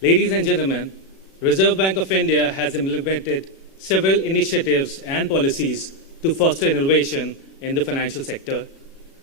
Ladies and gentlemen, Reserve Bank of India has implemented several initiatives and policies to foster innovation in the financial sector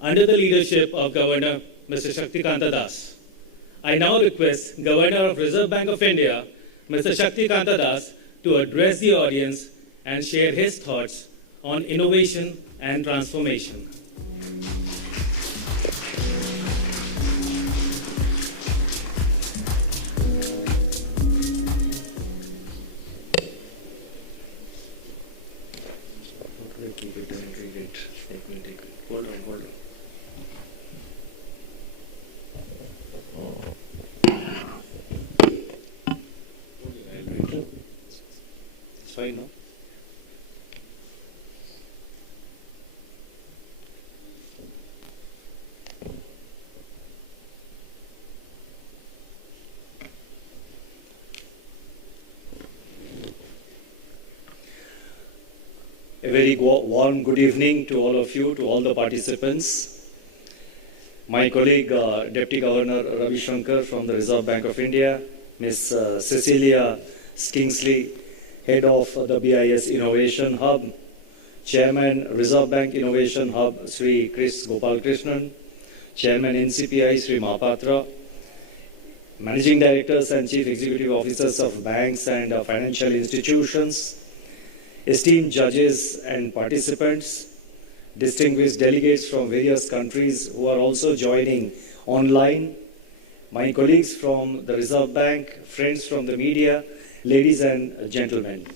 under the leadership of Governor Mr. Shaktikanta Das. I now request Governor of Reserve Bank of India, Mr. Shaktikanta Das, to address the audience and share his thoughts on innovation and transformation. Hold on. It's fine, no? A very warm good evening to all of you, to all the participants. My colleague, Deputy Governor Ravi Shankar from the Reserve Bank of India, Ms. Cecilia Kingsley, Head of the BIS Innovation Hub, Chairman, Reserve Bank Innovation Hub, Sri Chris Gopal Krishnan, Chairman NCPI, Sri Mahapatra, Managing Directors and Chief Executive Officers of banks and financial institutions, esteemed judges and participants, distinguished delegates from various countries who are also joining online, my colleagues from the Reserve Bank, friends from the media, ladies and gentlemen.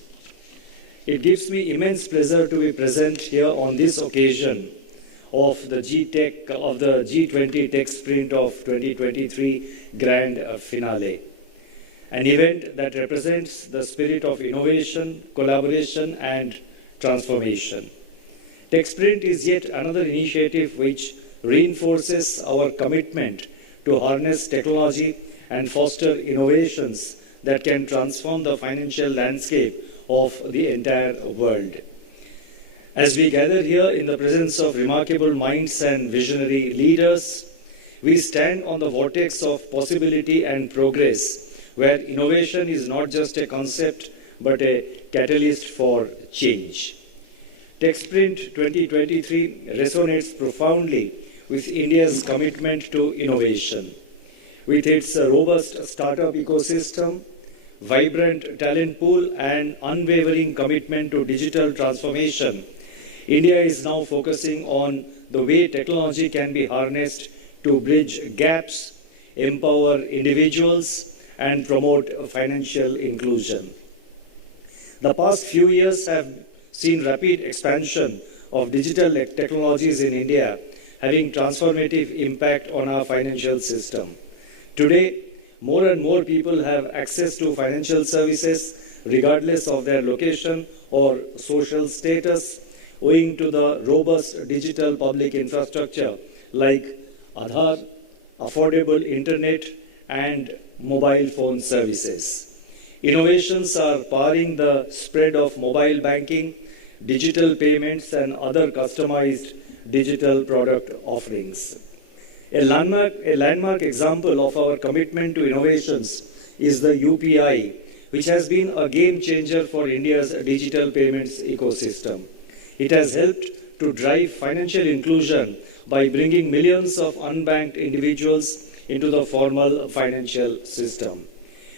It gives me immense pleasure to be present here on this occasion of the G20 Tech Sprint of 2023 Grand Finale. An event that represents the spirit of innovation, collaboration, and transformation. Tech Sprint is yet another initiative which reinforces our commitment to harness technology and foster innovations that can transform the financial landscape of the entire world. As we gather here in the presence of remarkable minds and visionary leaders, we stand on the vortex of possibility and progress, where innovation is not just a concept, but a catalyst for change. Tech Sprint 2023 resonates profoundly with India's commitment to innovation. With its robust startup ecosystem, vibrant talent pool, and unwavering commitment to digital transformation, India is now focusing on the way technology can be harnessed to bridge gaps, empower individuals, and promote financial inclusion. The past few years have seen rapid expansion of digital technologies in India, having transformative impact on our financial system. Today, more and more people have access to financial services regardless of their location or social status, owing to the robust digital public infrastructure like Aadhaar, affordable internet, and mobile phone services. Innovations are powering the spread of mobile banking, digital payments, and other customized digital product offerings. A landmark example of our commitment to innovations is the UPI, which has been a game changer for India's digital payments ecosystem. It has helped to drive financial inclusion by bringing millions of unbanked individuals into the formal financial system.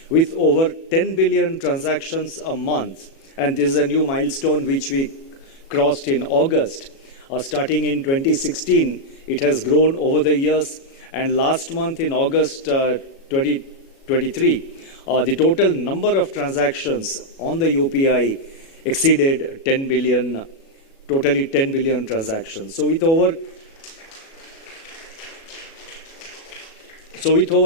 With over 10 billion transactions a month, and this is a new milestone which we crossed in August. Starting in 2016, it has grown over the years, and last month in August 2023, the total number of transactions on the UPI exceeded 10 billion, totally 10 billion transactions. So with over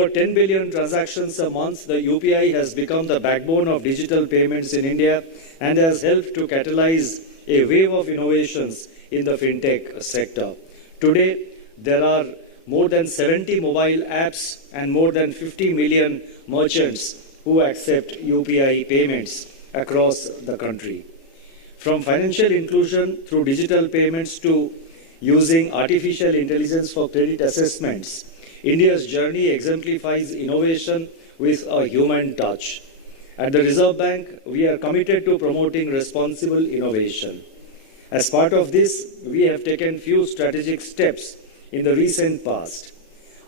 10 billion transactions a month, the UPI has become the backbone of digital payments in India and has helped to catalyze a wave of innovations in the fintech sector. Today, there are more than 70 mobile apps and more than 50 million merchants who accept UPI payments across the country. From financial inclusion through digital payments to using artificial intelligence for credit assessments, India's journey exemplifies innovation with a human touch. At the Reserve Bank, we are committed to promoting responsible innovation. As part of this, we have taken few strategic steps in the recent past.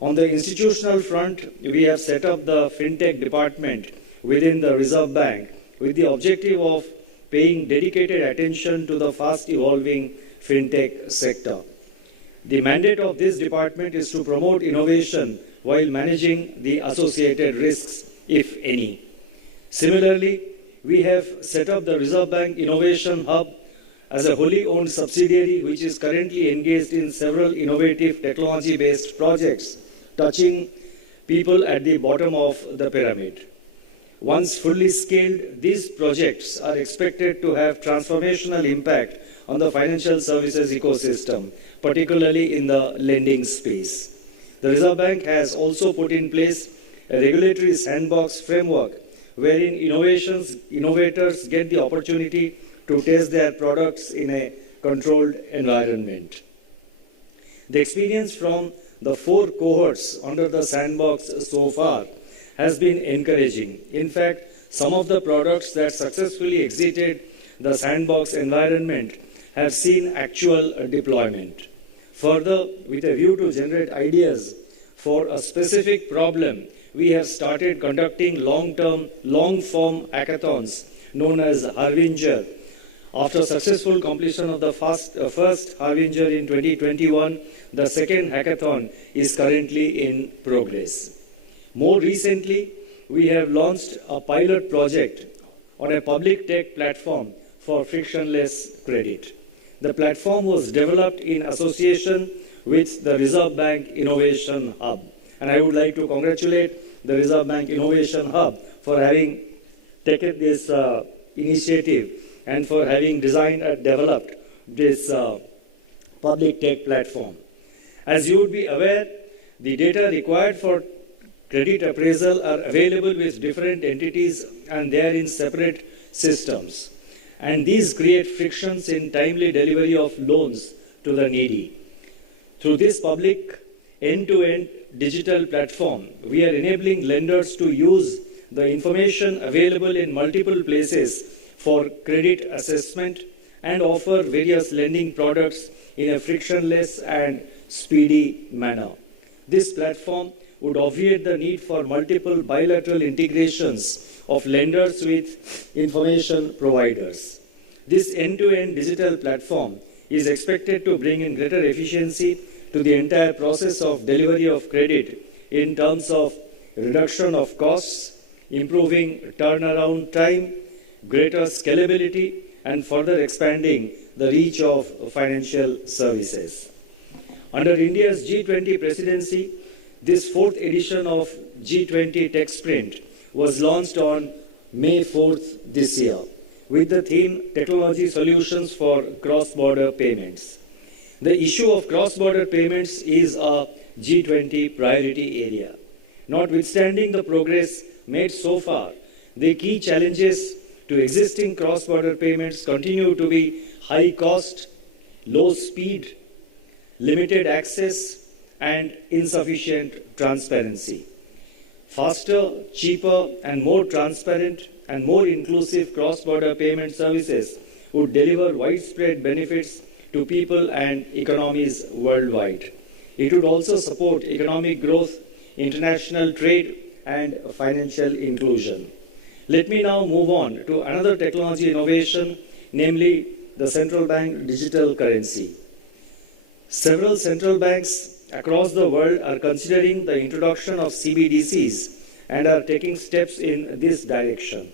On the institutional front, we have set up the FinTech department within the Reserve Bank with the objective of paying dedicated attention to the fast-evolving FinTech sector. The mandate of this department is to promote innovation while managing the associated risks, if any. Similarly, we have set up the Reserve Bank Innovation Hub as a wholly owned subsidiary which is currently engaged in several innovative technology-based projects touching people at the bottom of the pyramid. Once fully scaled, these projects are expected to have transformational impact on the financial services ecosystem, particularly in the lending space. The Reserve Bank has also put in place a regulatory sandbox framework wherein innovators get the opportunity to test their products in a controlled environment. The experience from the 4 cohorts under the sandbox so far has been encouraging. In fact, some of the products that successfully exited the sandbox environment have seen actual deployment. Further, with a view to generate ideas for a specific problem, we have started conducting long-form hackathons known as Harbinger. After successful completion of the first Harbinger in 2021, the second hackathon is currently in progress. More recently, we have launched a pilot project on a public tech platform for frictionless credit. The platform was developed in association with the Reserve Bank Innovation Hub. And I would like to congratulate the Reserve Bank Innovation Hub for having taken this initiative and for having designed and developed this public tech platform. As you would be aware, the data required for credit appraisal are available with different entities and they are in separate systems. And these create frictions in timely delivery of loans to the needy. Through this public end-to-end digital platform, we are enabling lenders to use the information available in multiple places for credit assessment and offer various lending products in a frictionless and speedy manner. This platform would obviate the need for multiple bilateral integrations of lenders with information providers. This end-to-end digital platform is expected to bring in greater efficiency to the entire process of delivery of credit in terms of reduction of costs, improving turnaround time, greater scalability, and further expanding the reach of financial services. Under India's G20 presidency, this 4th edition of G20 Tech Sprint was launched on May 4th this year with the theme Technology Solutions for Cross-Border Payments. The issue of cross-border payments is a G20 priority area. Notwithstanding the progress made so far, the key challenges to existing cross-border payments continue to be high cost, low speed, limited access, and insufficient transparency. Faster, cheaper, and more transparent and more inclusive cross-border payment services would deliver widespread benefits to people and economies worldwide. It would also support economic growth, international trade, and financial inclusion. Let me now move on to another technology innovation, namely the central bank digital currency. Several central banks across the world are considering the introduction of CBDCs and are taking steps in this direction.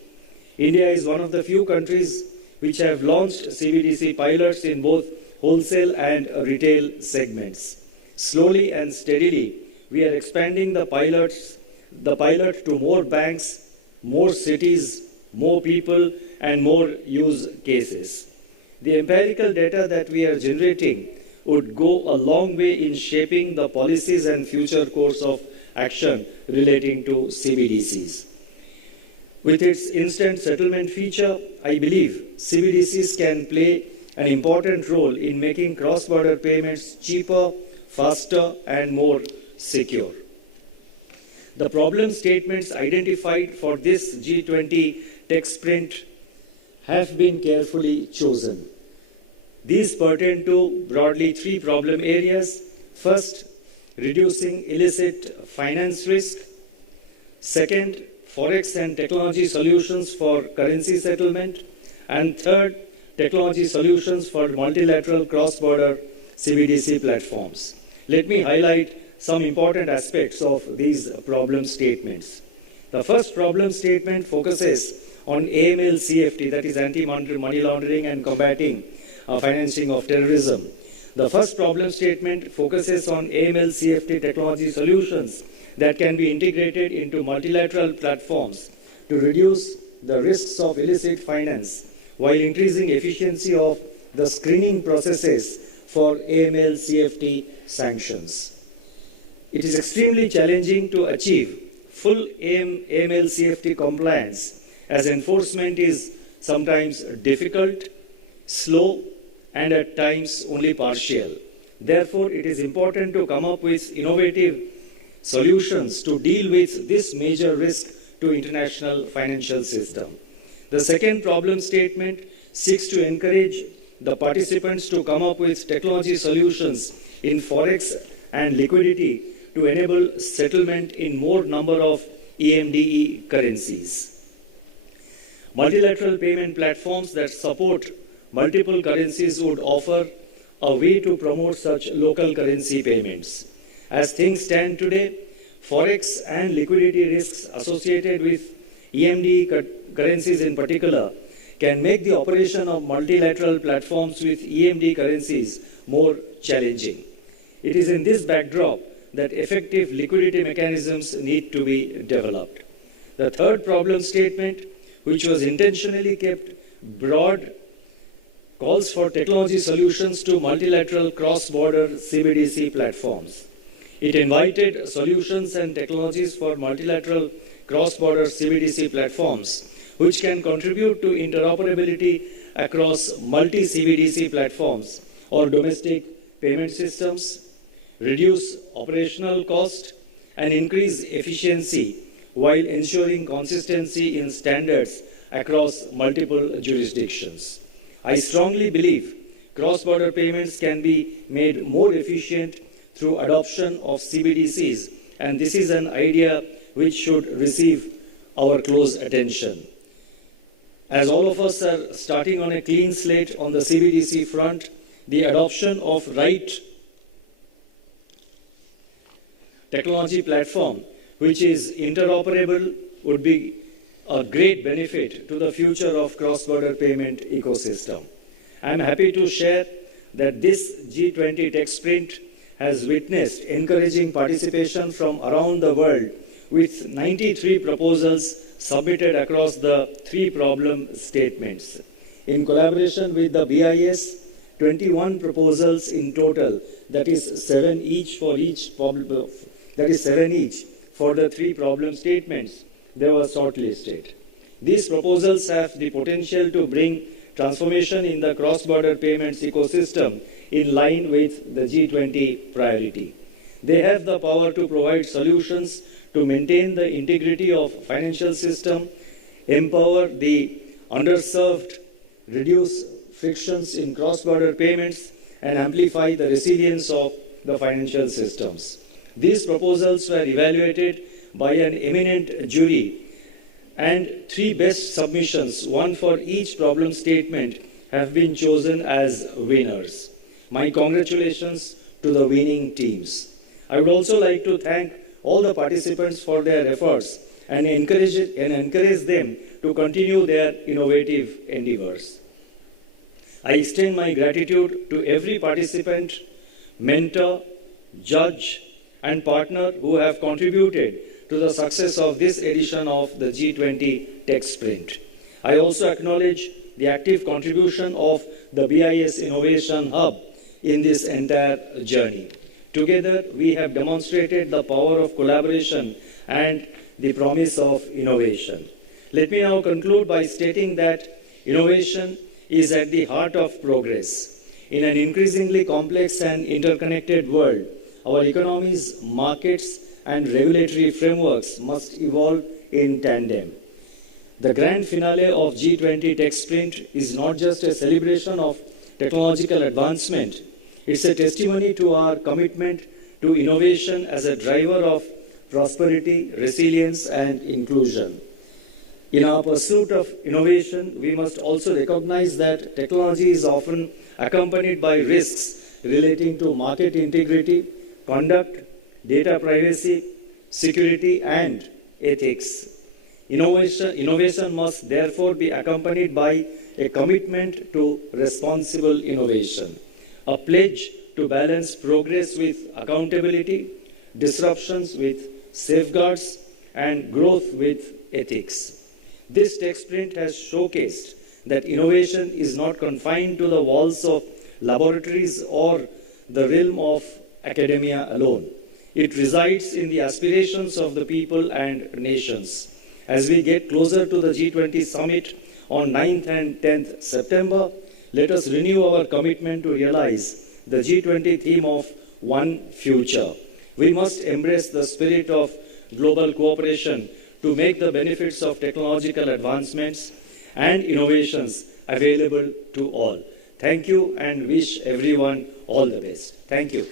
India is one of the few countries which have launched CBDC pilots in both wholesale and retail segments. Slowly and steadily, we are expanding the pilot to more banks, more cities, more people, and more use cases. The empirical data that we are generating would go a long way in shaping the policies and future course of action relating to CBDCs. With its instant settlement feature, I believe CBDCs can play an important role in making cross-border payments cheaper, faster, and more secure. The problem statements identified for this G20 tech sprint have been carefully chosen. These pertain to broadly three problem areas. First, reducing illicit finance risk. Second, forex and technology solutions for currency settlement. And third, technology solutions for multilateral cross-border CBDC platforms. Let me highlight some important aspects of these problem statements. The first problem statement focuses on AML-CFT, that is anti-money laundering and combating financing of terrorism. The first problem statement focuses on AML-CFT technology solutions that can be integrated into multilateral platforms to reduce the risks of illicit finance while increasing efficiency of the screening processes for AML-CFT sanctions. It is extremely challenging to achieve full AML-CFT compliance, as enforcement is sometimes difficult, slow, and at times only partial. Therefore, it is important to come up with innovative solutions to deal with this major risk to international financial system. The second problem statement seeks to encourage the participants to come up with technology solutions in forex and liquidity to enable settlement in more number of EMDE currencies. Multilateral payment platforms that support multiple currencies would offer a way to promote such local currency payments. As things stand today, forex and liquidity risks associated with EMDE currencies in particular can make the operation of multilateral platforms with EMD currencies more challenging. It is in this backdrop that effective liquidity mechanisms need to be developed. The third problem statement, which was intentionally kept broad, calls for technology solutions to multilateral cross-border CBDC platforms. It invited solutions and technologies for multilateral cross-border CBDC platforms, which can contribute to interoperability across multi-CBDC platforms or domestic payment systems, reduce operational cost, and increase efficiency while ensuring consistency in standards across multiple jurisdictions. I strongly believe cross-border payments can be made more efficient through adoption of CBDCs, and this is an idea which should receive our close attention. As all of us are starting on a clean slate on the CBDC front, the adoption of right technology platform, which is interoperable, would be a great benefit to the future of cross-border payment ecosystem. I am happy to share that this G20 tech sprint has witnessed encouraging participation from around the world, with 93 proposals submitted across the three problem statements. In collaboration with the BIS, 21 proposals in total, that is 7 each for the three problem statements, they were shortlisted. These proposals have the potential to bring transformation in the cross-border payments ecosystem in line with the G20 priority. They have the power to provide solutions to maintain the integrity of financial system, empower the underserved, reduce frictions in cross-border payments, and amplify the resilience of the financial systems. These proposals were evaluated by an eminent jury, and 3 best submissions, one for each problem statement, have been chosen as winners. My congratulations to the winning teams. I would also like to thank all the participants for their efforts and encourage them to continue their innovative endeavors. I extend my gratitude to every participant, mentor, judge, and partner who have contributed to the success of this edition of the G20 Tech Sprint. I also acknowledge the active contribution of the BIS Innovation Hub in this entire journey. Together, we have demonstrated the power of collaboration and the promise of innovation. Let me now conclude by stating that innovation is at the heart of progress. In an increasingly complex and interconnected world, our economies, markets, and regulatory frameworks must evolve in tandem. The grand finale of G20 Tech Sprint is not just a celebration of technological advancement, it's a testimony to our commitment to innovation as a driver of prosperity, resilience, and inclusion. In our pursuit of innovation, we must also recognize that technology is often accompanied by risks relating to market integrity, conduct, data privacy, security, and ethics. Innovation must therefore be accompanied by a commitment to responsible innovation, a pledge to balance progress with accountability, disruptions with safeguards, and growth with ethics. This tech sprint has showcased that innovation is not confined to the walls of laboratories or the realm of academia alone. It resides in the aspirations of the people and nations. As we get closer to the G20 summit on 9th and 10th September, let us renew our commitment to realize the G20 theme of One Future. We must embrace the spirit of global cooperation to make the benefits of technological advancements and innovations available to all. Thank you and wish everyone all the best. Thank you.